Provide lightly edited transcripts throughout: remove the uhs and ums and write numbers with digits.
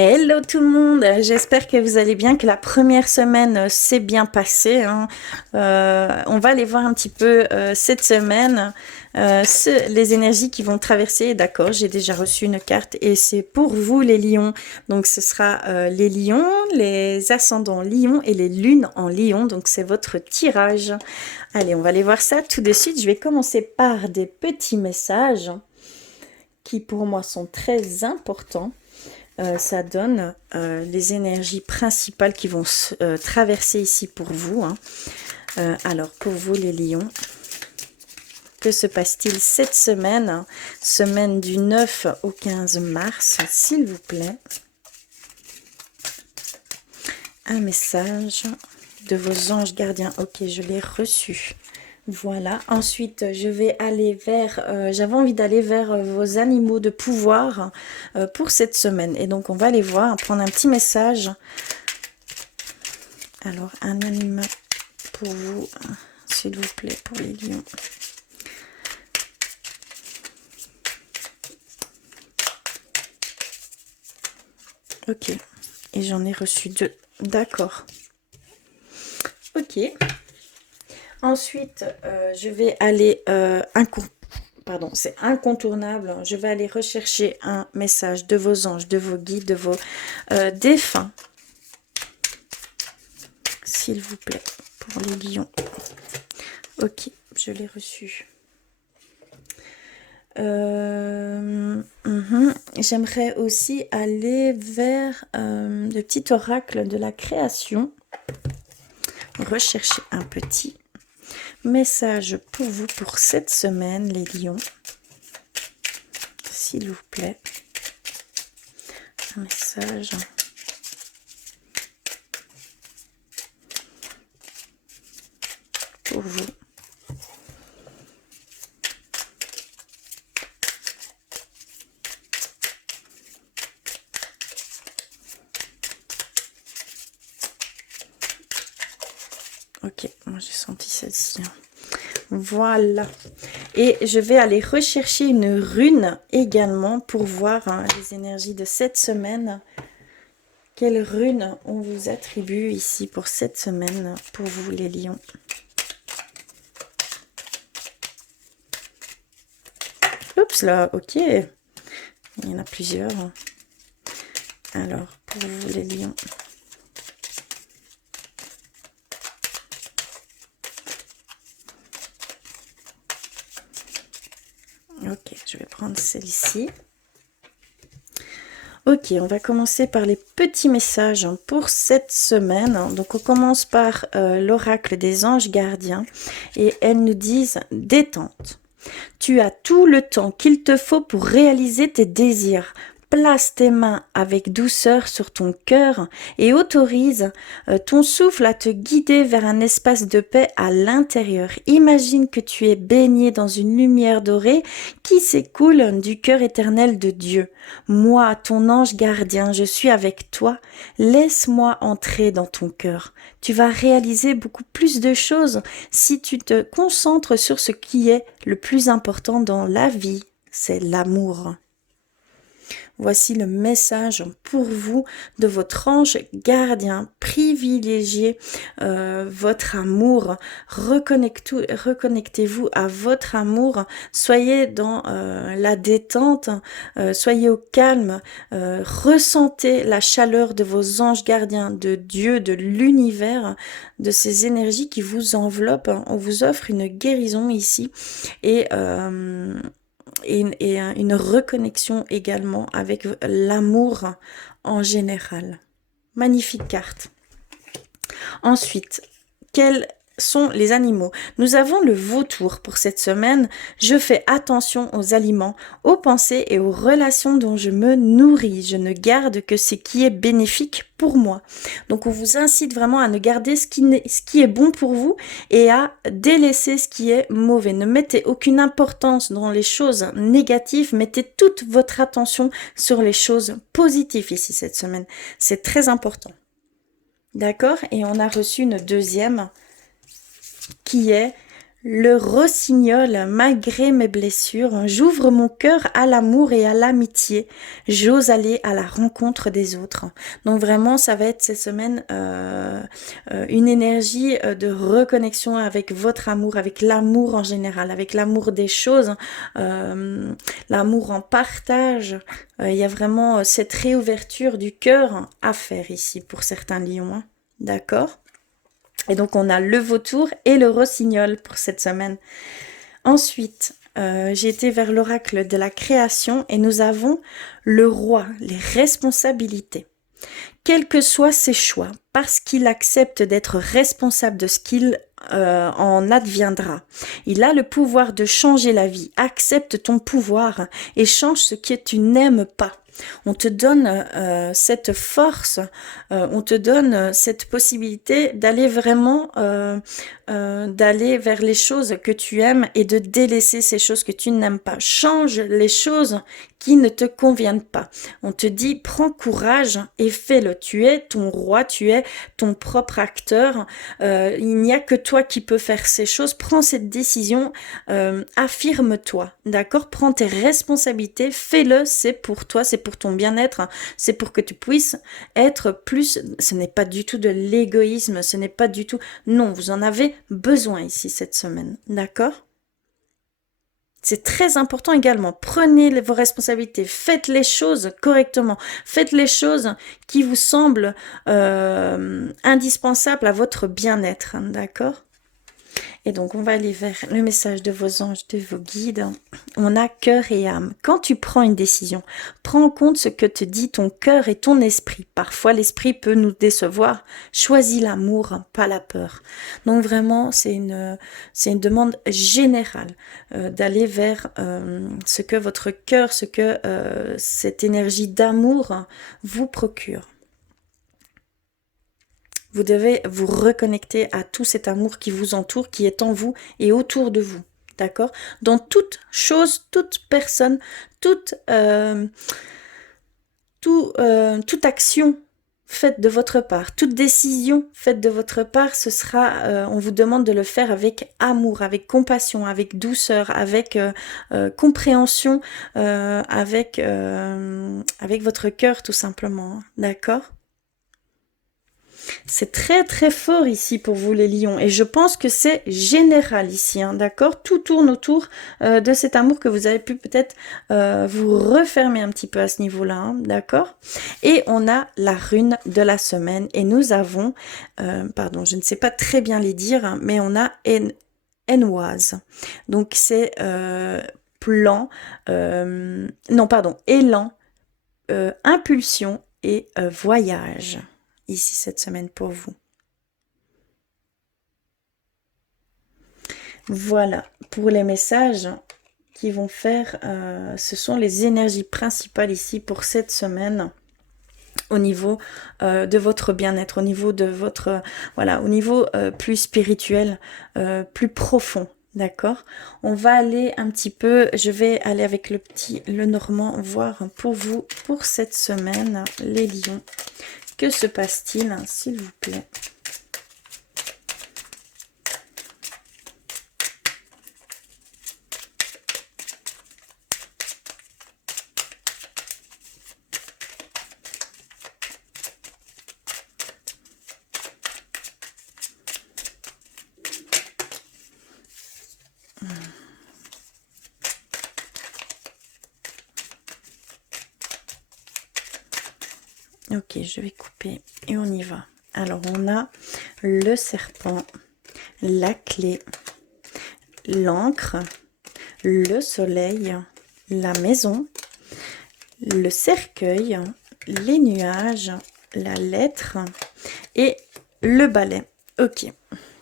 Hello tout le monde, j'espère que vous allez bien, que la première semaine s'est bien passée, hein. On va aller voir un petit peu cette semaine les énergies qui vont traverser. D'accord, j'ai déjà reçu une carte et c'est pour vous les lions. Donc ce sera les lions, les ascendants lions et les lunes en lion. Donc c'est votre tirage. Allez, on va aller voir ça tout de suite. Je vais commencer par des petits messages qui pour moi sont très importants. Ça donne les énergies principales qui vont traverser ici pour vous, hein. Alors, pour vous les lions, que se passe-t-il cette semaine? Semaine du 9 au 15 mars, s'il vous plaît. Un message de vos anges gardiens. Ok, je l'ai reçu. Voilà, ensuite je vais aller vers, j'avais envie d'aller vers vos animaux de pouvoir pour cette semaine. Et donc on va aller voir, prendre un petit message. Alors un animal pour vous, s'il vous plaît, pour les lions. Ok, et j'en ai reçu 2, d'accord. Ok. Ensuite, je vais aller, pardon, c'est incontournable. Je vais aller rechercher un message de vos anges, de vos guides, de vos défunts. S'il vous plaît, pour les lions. Ok, je l'ai reçu. J'aimerais aussi aller vers le petit oracle de la création. Rechercher un petit message pour vous pour cette semaine, les lions. S'il vous plaît. Un message. Pour vous. Ok, moi j'ai senti celle-ci. Voilà. Et je vais aller rechercher une rune également pour voir les énergies de cette semaine. Quelle rune on vous attribue ici pour cette semaine, pour vous les lions? Oups là, ok. Il y en a plusieurs. Alors, pour vous les lions. Ok, je vais prendre celle-ci. Ok, on va commencer par les petits messages pour cette semaine. Donc, on commence par l'oracle des anges gardiens. Et elles nous disent « Détente. Tu as tout le temps qu'il te faut pour réaliser tes désirs. Place tes mains avec douceur sur ton cœur et autorise ton souffle à te guider vers un espace de paix à l'intérieur. Imagine que tu es baigné dans une lumière dorée qui s'écoule du cœur éternel de Dieu. Moi, ton ange gardien, je suis avec toi. Laisse-moi entrer dans ton cœur. Tu vas réaliser beaucoup plus de choses si tu te concentres sur ce qui est le plus important dans la vie, c'est l'amour. Voici le message pour vous de votre ange gardien. Privilégiez votre amour. Reconnectez-vous à votre amour. Soyez dans la détente. Soyez au calme. Ressentez la chaleur de vos anges gardiens, de Dieu, de l'univers, de ces énergies qui vous enveloppent. On vous offre une guérison ici. Et une reconnexion également avec l'amour en général. Magnifique carte. Ensuite, quels sont les animaux? Nous avons le vautour pour cette semaine. Je fais attention aux aliments, aux pensées et aux relations dont je me nourris. Je ne garde que ce qui est bénéfique pour moi. Donc on vous incite vraiment à ne garder ce qui est bon pour vous et à délaisser ce qui est mauvais. Ne mettez aucune importance dans les choses négatives. Mettez toute votre attention sur les choses positives ici cette semaine. C'est très important. D'accord? Et on a reçu une deuxième qui est Le rossignol, malgré mes blessures, j'ouvre mon cœur à l'amour et à l'amitié. J'ose aller à la rencontre des autres. Donc vraiment, ça va être cette semaine une énergie de reconnexion avec votre amour, avec l'amour en général, avec l'amour des choses, l'amour en partage. Il y a vraiment cette réouverture du cœur à faire ici pour certains lions. Hein. D'accord ? Et donc, on a le vautour et le rossignol pour cette semaine. Ensuite, j'ai été vers l'oracle de la création et nous avons le roi, les responsabilités. Quels que soient ses choix, parce qu'il accepte d'être responsable de ce qu'il en adviendra. Il a le pouvoir de changer la vie. Accepte ton pouvoir et change ce que tu n'aimes pas. On te donne cette force, on te donne cette possibilité d'aller vraiment d'aller vers les choses que tu aimes et de délaisser ces choses que tu n'aimes pas. Change les choses qui ne te conviennent pas. On te dit, prends courage et fais-le. Tu es ton roi, tu es ton propre acteur. Il n'y a que toi qui peux faire ces choses. Prends cette décision, affirme-toi, d'accord? Prends tes responsabilités, fais-le, c'est pour toi, c'est pour ton bien-être, c'est pour que tu puisses être plus... Ce n'est pas du tout de l'égoïsme, ce n'est pas du tout... Non, vous en avez besoin ici cette semaine, d'accord? C'est très important également. Prenez vos responsabilités, faites les choses correctement, faites les choses qui vous semblent indispensables à votre bien-être, hein, d'accord? Et donc, on va aller vers le message de vos anges, de vos guides. On a cœur et âme. Quand tu prends une décision, prends en compte ce que te dit ton cœur et ton esprit. Parfois, l'esprit peut nous décevoir. Choisis l'amour, pas la peur. Donc, vraiment, c'est une demande générale d'aller vers ce que votre cœur, ce que cette énergie d'amour vous procure. Vous devez vous reconnecter à tout cet amour qui vous entoure, qui est en vous et autour de vous. D'accord? Dans toute chose, toute personne, toute action faite de votre part, toute décision faite de votre part, ce sera, on vous demande de le faire avec amour, avec compassion, avec douceur, avec compréhension, avec votre cœur tout simplement. D'accord? C'est très très fort ici pour vous les lions et je pense que c'est général ici, hein, d'accord? Tout tourne autour de cet amour que vous avez pu peut-être vous refermer un petit peu à ce niveau-là, hein, d'accord? Et on a la rune de la semaine et nous avons, pardon, je ne sais pas très bien les dire, hein, mais on a Enoise. Donc c'est plan, non pardon, élan, impulsion et voyage. Ici cette semaine pour vous. Voilà, pour les messages qui vont faire, ce sont les énergies principales ici pour cette semaine au niveau de votre bien-être, au niveau de votre, voilà, au niveau plus spirituel, plus profond. D'accord? On va aller un petit peu, je vais aller avec le normand, voir pour vous, pour cette semaine, les lions. Que se passe-t-il, s'il vous plaît? Ok, je vais couper et on y va. Alors, on a le serpent, la clé, l'encre, le soleil, la maison, le cercueil, les nuages, la lettre et le balai. Ok,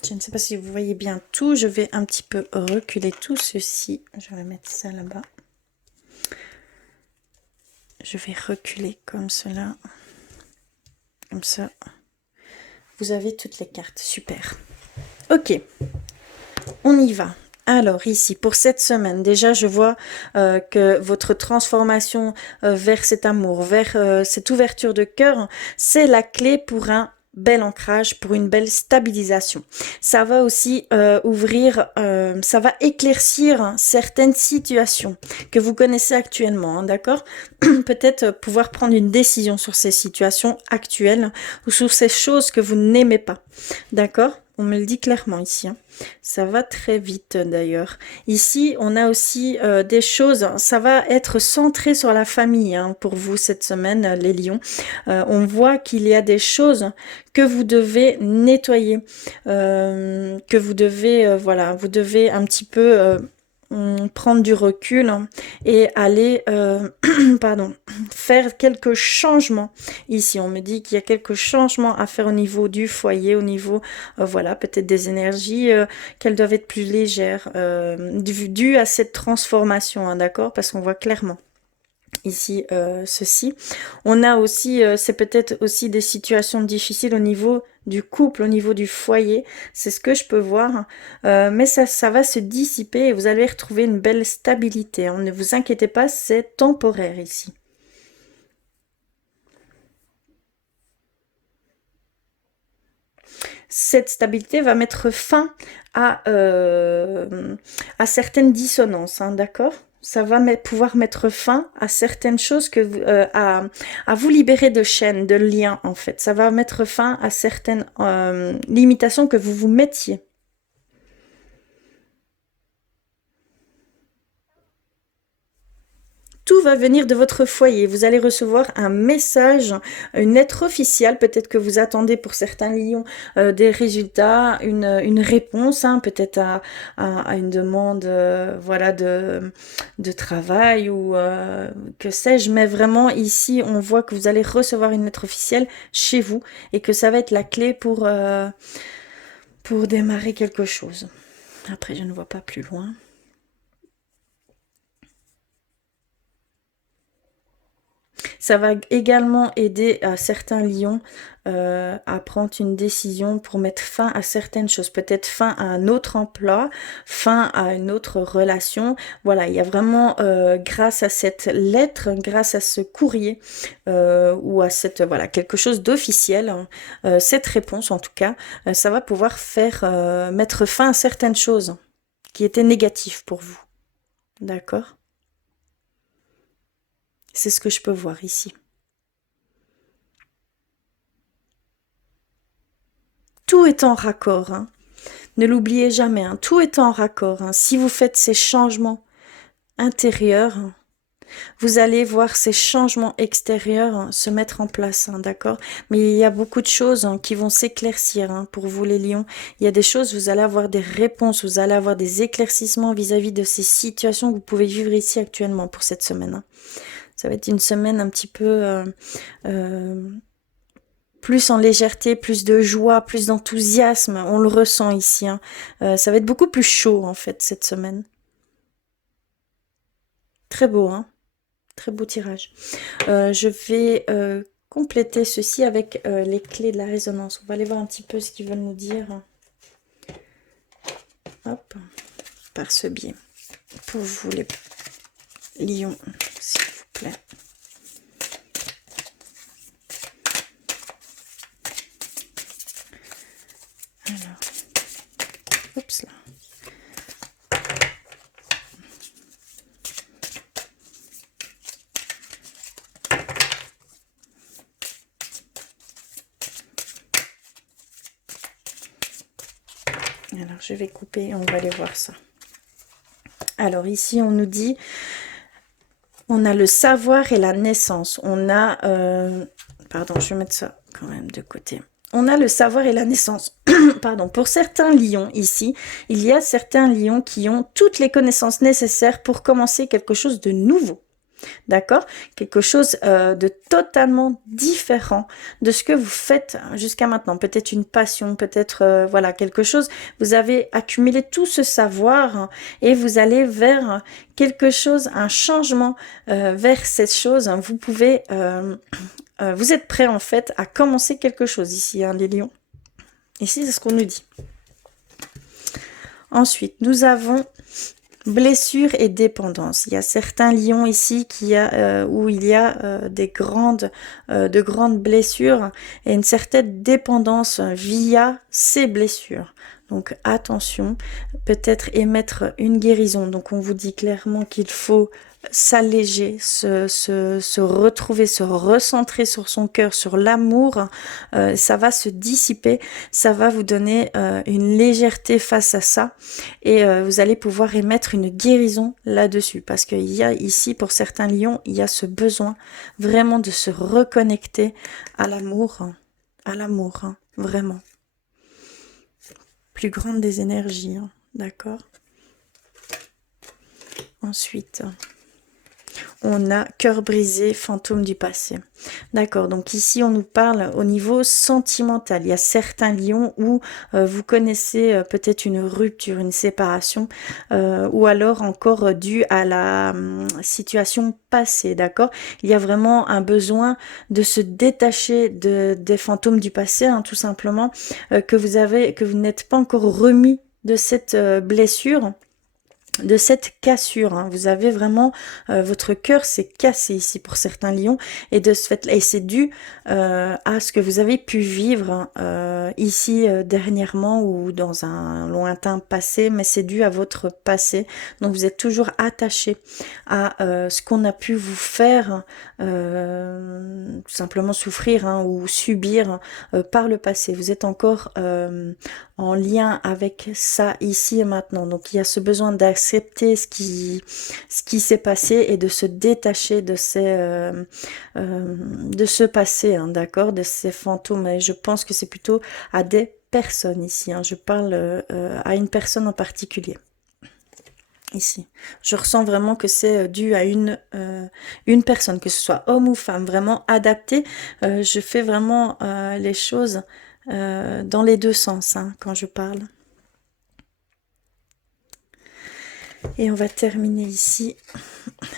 je ne sais pas si vous voyez bien tout. Je vais un petit peu reculer tout ceci. Je vais mettre ça là-bas. Je vais reculer comme cela. Comme ça, vous avez toutes les cartes. Super. Ok, on y va. Alors ici, pour cette semaine, déjà je vois que votre transformation vers cet amour, vers cette ouverture de cœur, c'est la clé pour un bel ancrage, pour une belle stabilisation. Ça va aussi ça va éclaircir certaines situations que vous connaissez actuellement, hein, d'accord? Peut-être pouvoir prendre une décision sur ces situations actuelles ou sur ces choses que vous n'aimez pas, d'accord? On me le dit clairement ici, hein. Ça va très vite d'ailleurs. Ici, on a aussi des choses, ça va être centré sur la famille, hein, pour vous cette semaine, les lions. On voit qu'il y a des choses que vous devez nettoyer, que vous devez, voilà, vous devez un petit peu prendre du recul et aller, pardon, faire quelques changements. Ici, on me dit qu'il y a quelques changements à faire au niveau du foyer, au niveau, voilà, peut-être des énergies, qu'elles doivent être plus légères, dû à cette transformation, hein, d'accord? Parce qu'on voit clairement ici ceci. On a aussi, c'est peut-être aussi des situations difficiles au niveau du couple, au niveau du foyer, c'est ce que je peux voir, mais ça va se dissiper et vous allez retrouver une belle stabilité, hein. Ne vous inquiétez pas, c'est temporaire ici. Cette stabilité va mettre fin à certaines dissonances, hein, d'accord? Ça va pouvoir mettre fin à certaines choses à vous libérer de chaînes, de liens en fait. Ça va mettre fin à certaines limitations que vous vous mettiez. Tout va venir de votre foyer. Vous allez recevoir un message, une lettre officielle. Peut-être que vous attendez pour certains lions des résultats, une réponse, hein, peut-être à une demande voilà, de travail ou que sais-je. Mais vraiment, ici, on voit que vous allez recevoir une lettre officielle chez vous et que ça va être la clé pour démarrer quelque chose. Après, je ne vois pas plus loin. Ça va également aider à certains lions à prendre une décision pour mettre fin à certaines choses. Peut-être fin à un autre emploi, fin à une autre relation. Voilà, il y a vraiment, grâce à cette lettre, grâce à ce courrier ou à cette, voilà, quelque chose d'officiel, hein, cette réponse en tout cas, ça va pouvoir faire mettre fin à certaines choses qui étaient négatives pour vous. D'accord? C'est ce que je peux voir ici. Tout est en raccord, hein. Ne l'oubliez jamais, hein. Tout est en raccord, hein. Si vous faites ces changements intérieurs, vous allez voir ces changements extérieurs, hein, se mettre en place, hein, d'accord? Mais il y a beaucoup de choses, hein, qui vont s'éclaircir, hein, pour vous les lions. Il y a des choses, vous allez avoir des réponses, vous allez avoir des éclaircissements vis-à-vis de ces situations que vous pouvez vivre ici actuellement pour cette semaine, hein. Ça va être une semaine un petit peu plus en légèreté, plus de joie, plus d'enthousiasme. On le ressent ici, hein. Ça va être beaucoup plus chaud en fait cette semaine. Très beau, hein. Très beau tirage. Je vais compléter ceci avec les clés de la résonance. On va aller voir un petit peu ce qu'ils veulent nous dire. Hop, par ce biais. Pour vous les lions, s'il vous plaît. Alors, oups là. Alors, je vais couper et on va aller voir ça. Alors, ici, on nous dit, on a le savoir et la naissance. On a, pardon, je vais mettre ça quand même de côté. On a le savoir et la naissance. Pardon, pour certains lions ici, il y a certains lions qui ont toutes les connaissances nécessaires pour commencer quelque chose de nouveau. D'accord? Quelque chose de totalement différent de ce que vous faites jusqu'à maintenant. Peut-être une passion, peut-être voilà, quelque chose. Vous avez accumulé tout ce savoir et vous allez vers quelque chose, un changement vers cette chose. Vous pouvez, vous êtes prêt en fait à commencer quelque chose ici, hein, les lions. Ici, c'est ce qu'on nous dit. Ensuite, nous avons blessure et dépendance. Il y a certains lions ici où il y a de grandes blessures et une certaine dépendance via ces blessures. Donc attention, peut-être émettre une guérison. Donc on vous dit clairement qu'il faut s'alléger, se retrouver, se recentrer sur son cœur, sur l'amour. Ça va se dissiper, ça va vous donner une légèreté face à ça et vous allez pouvoir émettre une guérison là-dessus parce qu'il y a ici pour certains lions, il y a ce besoin vraiment de se reconnecter à l'amour, vraiment. Plus grande des énergies, hein, d'accord? Ensuite, on a cœur brisé, fantôme du passé. D'accord, donc ici on nous parle au niveau sentimental. Il y a certains lions où vous connaissez peut-être une rupture, une séparation, ou alors encore dû à la situation passée, d'accord? Il y a vraiment un besoin de se détacher des fantômes du passé, hein, tout simplement, que vous n'êtes pas encore remis de cette blessure, de cette cassure, hein. Vous avez vraiment votre cœur s'est cassé ici pour certains lions et de ce fait et c'est dû à ce que vous avez pu vivre ici dernièrement ou dans un lointain passé, mais c'est dû à votre passé. Donc vous êtes toujours attaché à ce qu'on a pu vous faire tout simplement souffrir, hein, ou subir par le passé. Vous êtes encore en lien avec ça ici et maintenant. Donc il y a ce besoin d'accepter ce qui s'est passé et de se détacher de ce passé, hein, d'accord, de ces fantômes. Et je pense que c'est plutôt à des personnes ici, hein. Je parle à une personne en particulier. Ici, je ressens vraiment que c'est dû à une personne, que ce soit homme ou femme, vraiment adapté. Je fais vraiment les choses dans les deux sens, hein, quand je parle. Et on va terminer ici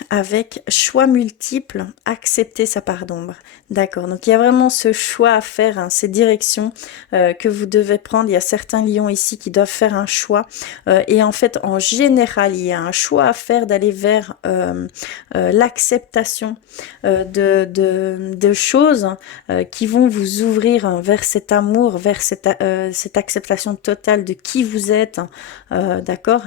avec choix multiples, accepter sa part d'ombre. D'accord, donc il y a vraiment ce choix à faire, hein, ces directions que vous devez prendre. Il y a certains lions ici qui doivent faire un choix. Et en fait, en général, il y a un choix à faire d'aller vers l'acceptation de choses qui vont vous ouvrir, hein, vers cet amour, vers cette acceptation totale de qui vous êtes, d'accord,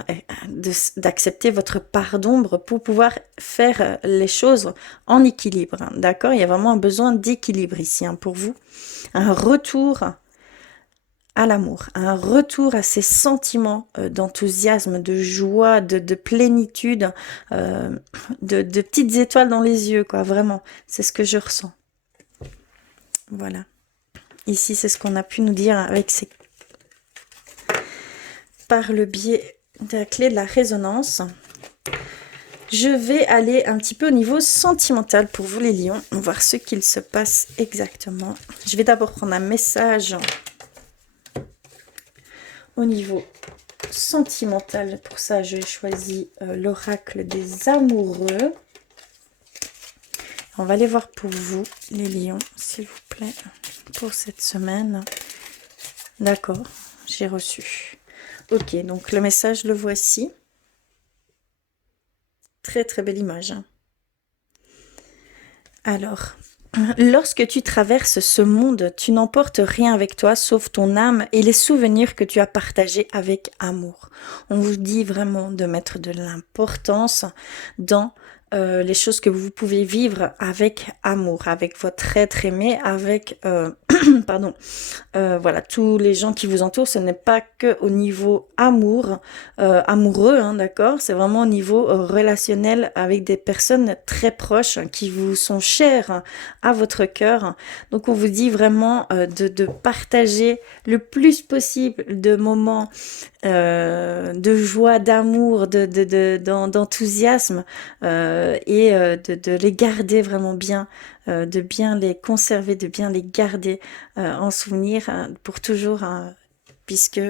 d'accepter votre part d'ombre pour pouvoir faire les choses en équilibre, hein, d'accord. Il y a vraiment un besoin d'équilibre ici, hein, pour vous, un retour à l'amour, un retour à ces sentiments d'enthousiasme, de joie, de plénitude, de petites étoiles dans les yeux, quoi, vraiment, c'est ce que je ressens. Voilà, ici c'est ce qu'on a pu nous dire avec par le biais de la clé de la résonance. Je vais aller un petit peu au niveau sentimental pour vous les lions, voir ce qu'il se passe exactement. Je vais d'abord prendre un message au niveau sentimental. Pour ça, j'ai choisi l'oracle des amoureux. On va aller voir pour vous, les lions, s'il vous plaît, pour cette semaine. D'accord, j'ai reçu. Ok, donc le message, le voici. Très très belle image. Alors, lorsque tu traverses ce monde, tu n'emportes rien avec toi sauf ton âme et les souvenirs que tu as partagés avec amour. On vous dit vraiment de mettre de l'importance dans les choses que vous pouvez vivre avec amour, avec votre être aimé, avec pardon, voilà, tous les gens qui vous entourent. Ce n'est pas que au niveau amoureux, hein, d'accord, c'est vraiment au niveau relationnel avec des personnes très proches, hein, qui vous sont chères à votre cœur. Donc on vous dit vraiment de partager le plus possible de moments de joie, d'amour, d'enthousiasme, et de les garder vraiment bien, de bien les conserver, de bien les garder en souvenir, pour toujours, puisque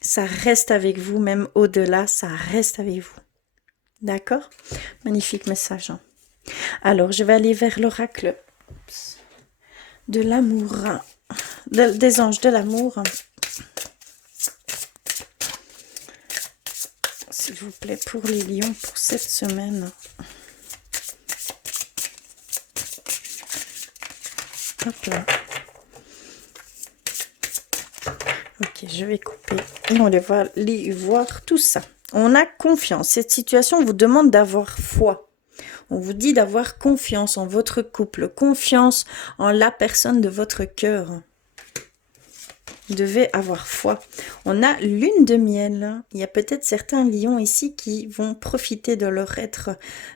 ça reste avec vous, même au-delà, ça reste avec vous. D'accord? Magnifique message. Alors, je vais aller vers l'oracle de l'amour, des anges de l'amour. S'il vous plaît, pour les lions, pour cette semaine. Hop là. Ok, je vais couper et on va aller voir tout ça. On a confiance. Cette situation vous demande d'avoir foi. On vous dit d'avoir confiance en votre couple, confiance en la personne de votre cœur. Vous devez avoir foi. On a lune de miel. Il y a peut-être certains lions ici qui vont profiter de leur être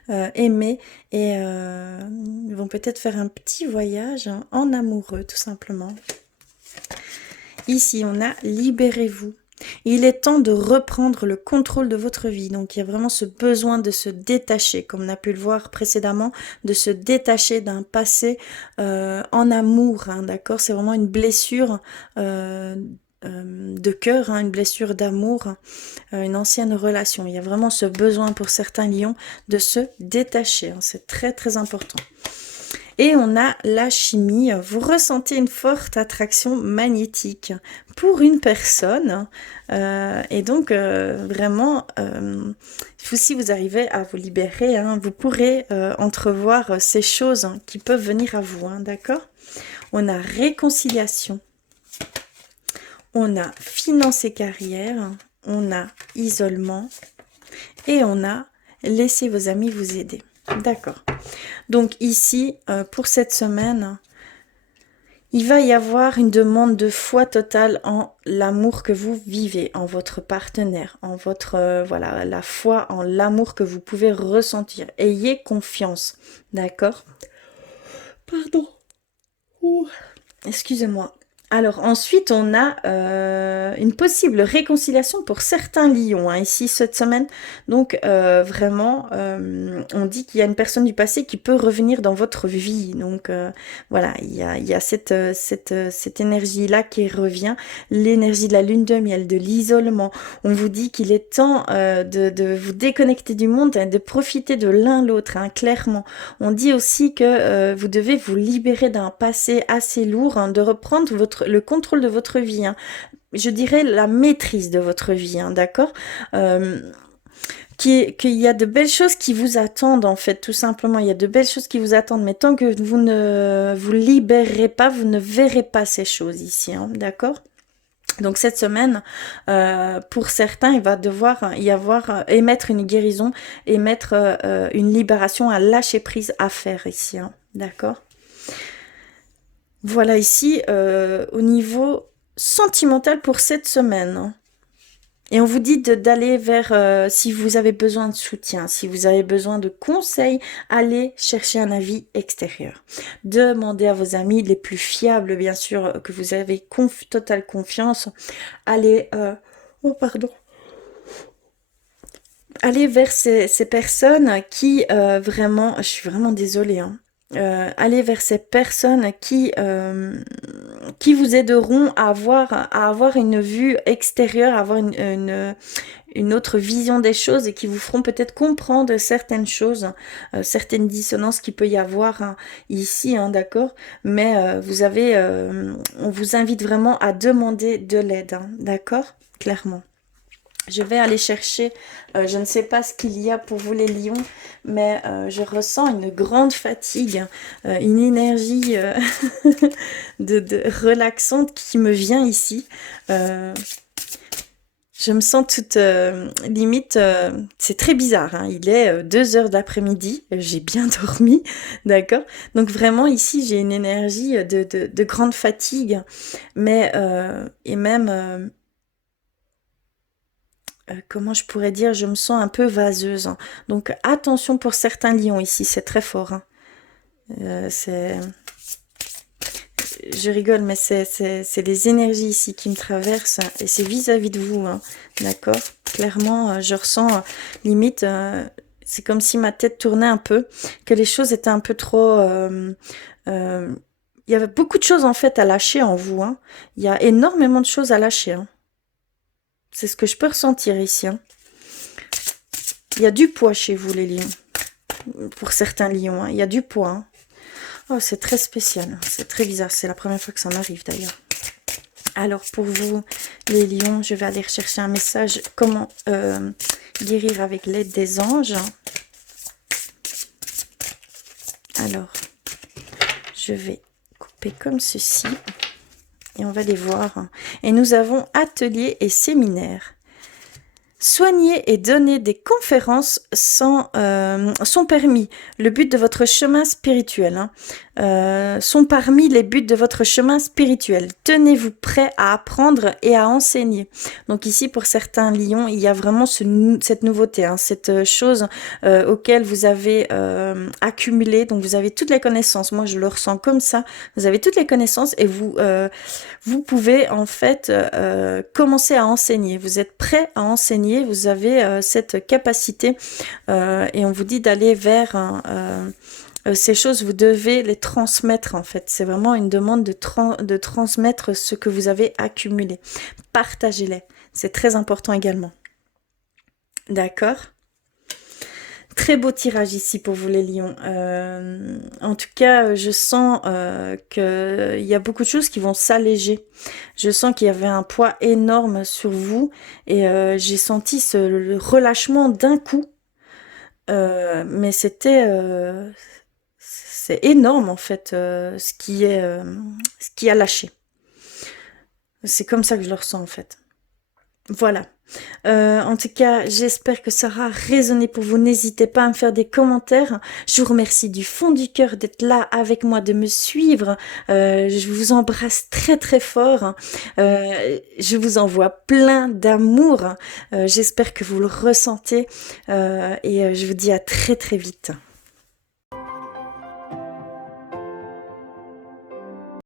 aimés et vont peut-être faire un petit voyage en amoureux, tout simplement. Ici, on a libérez-vous. Il est temps de reprendre le contrôle de votre vie. Donc, il y a vraiment ce besoin de se détacher, comme on a pu le voir précédemment, de se détacher d'un passé en amour, hein, d'accord? C'est vraiment une blessure de cœur, hein, une blessure d'amour, une ancienne relation. Il y a vraiment ce besoin pour certains lions de se détacher. Hein, c'est très, très important. Et on a la chimie. Vous ressentez une forte attraction magnétique pour une personne. Et donc, vraiment, si vous arrivez à vous libérer, hein, vous pourrez entrevoir ces choses qui peuvent venir à vous. Hein, d'accord? On a réconciliation. On a finance et carrière. On a isolement. Et on a laissez vos amis vous aider. D'accord. Donc ici, pour cette semaine, il va y avoir une demande de foi totale en l'amour que vous vivez, en votre partenaire, en votre, voilà, la foi en l'amour que vous pouvez ressentir. Ayez confiance, d'accord? Pardon. Excusez-moi. Alors ensuite, on a une possible réconciliation pour certains lions, hein, ici cette semaine. Donc vraiment, on dit qu'il y a une personne du passé qui peut revenir dans votre vie. Donc voilà, il y a cette énergie-là qui revient, l'énergie de la lune de miel, de l'isolement. On vous dit qu'il est temps de vous déconnecter du monde, hein, de profiter de l'un l'autre, hein, clairement. On dit aussi que vous devez vous libérer d'un passé assez lourd, hein, de reprendre le contrôle de votre vie, hein. Je dirais la maîtrise de votre vie, hein, d'accord, qu'il y a de belles choses qui vous attendent, en fait, tout simplement. Il y a de belles choses qui vous attendent, mais tant que vous ne vous libérez pas, vous ne verrez pas ces choses ici, hein, d'accord? Donc cette semaine, pour certains, il va devoir y avoir, émettre une guérison, émettre une libération, à lâcher prise à faire ici, hein, d'accord? Voilà ici, au niveau sentimental pour cette semaine, hein. Et on vous dit d'aller vers, si vous avez besoin de soutien, si vous avez besoin de conseils, allez chercher un avis extérieur. Demandez à vos amis les plus fiables, bien sûr, que vous avez totale confiance. Allez, oh pardon. Allez vers ces personnes qui vraiment, je suis vraiment désolée, hein. Allez vers ces personnes qui vous aideront à avoir une vue extérieure, à avoir une autre vision des choses et qui vous feront peut-être comprendre certaines choses, certaines dissonances qu'il peut y avoir, hein, ici, hein, d'accord? Mais on vous invite vraiment à demander de l'aide, hein, d'accord? Clairement. Je vais aller chercher, je ne sais pas ce qu'il y a pour vous les lions, mais je ressens une grande fatigue, une énergie de relaxante qui me vient ici. Je me sens toute limite, c'est très bizarre, hein, il est 2 heures d'après-midi, j'ai bien dormi, d'accord? Donc vraiment ici j'ai une énergie de grande fatigue, mais et même... comment je pourrais dire, je me sens un peu vaseuse, hein. Donc attention pour certains lions ici, c'est très fort, hein. Je rigole, mais c'est les énergies ici qui me traversent, et c'est vis-à-vis de vous, hein. D'accord? Clairement, je ressens limite, c'est comme si ma tête tournait un peu, que les choses étaient un peu trop... il y avait beaucoup de choses en fait à lâcher en vous, hein. Il y a énormément de choses à lâcher, hein. C'est ce que je peux ressentir ici, hein. Il y a du poids chez vous, les lions. Pour certains lions, hein. Il y a du poids, hein. Oh, c'est très spécial. C'est très bizarre. C'est la première fois que ça m'arrive, d'ailleurs. Alors, pour vous, les lions, je vais aller rechercher un message. Comment guérir avec l'aide des anges. Alors, je vais couper comme ceci et on va les voir. Et nous avons atelier et séminaire. Soigner et donner des conférences sont permis. Le but de votre chemin spirituel. Sont parmi les buts de votre chemin spirituel. Tenez-vous prêt à apprendre et à enseigner. Donc ici, pour certains lions, il y a vraiment cette nouveauté, cette chose auquel vous avez accumulé. Donc vous avez toutes les connaissances. Moi, je le ressens comme ça. Vous avez toutes les connaissances et vous pouvez en fait commencer à enseigner. Vous êtes prêt à enseigner. Vous avez cette capacité et on vous dit d'aller vers ces choses, vous devez les transmettre en fait. C'est vraiment une demande de transmettre ce que vous avez accumulé. Partagez-les. C'est très important également. D'accord ? Très beau tirage ici pour vous les lions. En tout cas, je sens qu'il y a beaucoup de choses qui vont s'alléger. Je sens qu'il y avait un poids énorme sur vous et j'ai senti le relâchement d'un coup. Mais c'est énorme en fait ce qui a lâché. C'est comme ça que je le ressens en fait. Voilà. En tout cas, j'espère que ça aura résonné pour vous. N'hésitez pas à me faire des commentaires. Je vous remercie du fond du cœur d'être là avec moi, de me suivre. Je vous embrasse très très fort. Je vous envoie plein d'amour. J'espère que vous le ressentez. Et je vous dis à très très vite.